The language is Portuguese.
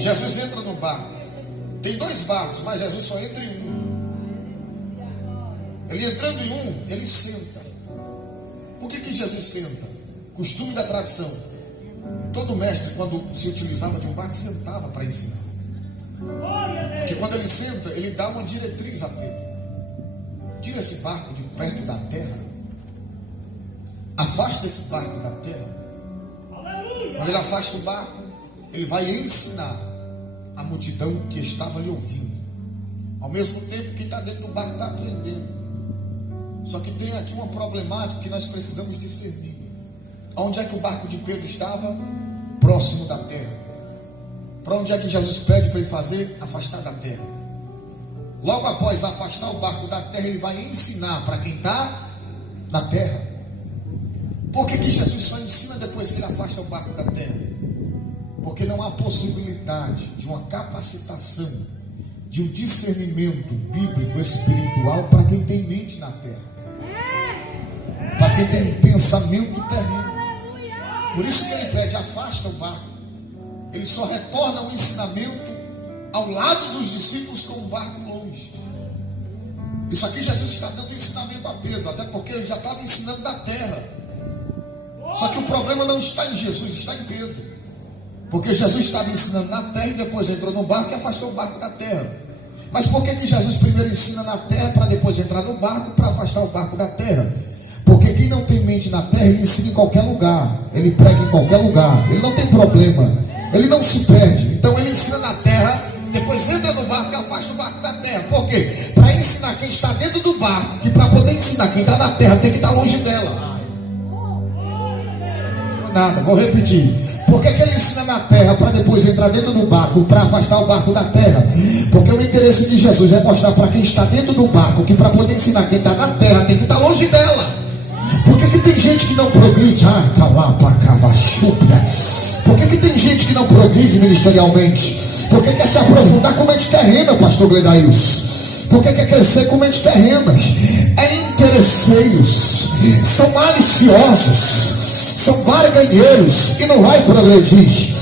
Jesus entra no barco. Tem 2 barcos, mas Jesus só entra em um. Ele entrando em um, ele senta. Por que Jesus senta? Costume da tradição. Todo mestre, quando se utilizava de um barco, sentava para ensinar. Porque quando ele senta, ele dá uma diretriz a Pedro. Tira esse barco de perto da terra. Afasta esse barco da terra. Quando ele afasta o barco, ele vai ensinar a multidão que estava lhe ouvindo. Ao mesmo tempo, quem está dentro do barco está aprendendo. Só que tem aqui uma problemática que nós precisamos discernir. Onde é que o barco de Pedro estava? Próximo da terra. Para onde é que Jesus pede para ele fazer? Afastar da terra. Logo após afastar o barco da terra, ele vai ensinar para quem está na terra. Por que Jesus só ensina depois que ele afasta o barco da terra? Porque não há possibilidade de uma capacitação, de um discernimento bíblico espiritual para quem tem mente na terra, para quem tem um pensamento terreno. Por isso que ele pede: afasta o barco. Ele só retorna o ensinamento ao lado dos discípulos com o barco longe. Isso aqui Jesus está dando ensinamento a Pedro, até porque ele já estava ensinando da terra. Só que o problema não está em Jesus, está em Pedro. Porque Jesus estava ensinando na terra e depois entrou no barco e afastou o barco da terra. Mas por que Jesus primeiro ensina na terra para depois entrar no barco para afastar o barco da terra? Porque quem não tem mente na terra, ele ensina em qualquer lugar, ele prega em qualquer lugar, ele não tem problema, ele não se perde. Então ele ensina na terra, depois entra no barco e afasta o barco da terra. Por quê? Para ensinar quem está dentro do barco, que para poder ensinar quem está na terra tem que estar longe dela. Nada, vou repetir. Por que ele ensina na terra para depois entrar dentro do barco, para afastar o barco da terra? Porque o interesse de Jesus é mostrar para quem está dentro do barco que para poder ensinar quem está na terra tem que estar longe dela. Por que tem gente que não progride? Por que tem gente que não progride ministerialmente? Porque quer se aprofundar com mente terrena, pastor Gledails. Porque quer crescer com mente terrena. É interesseiros, são maliciosos, são barganheiros e não vai progredir.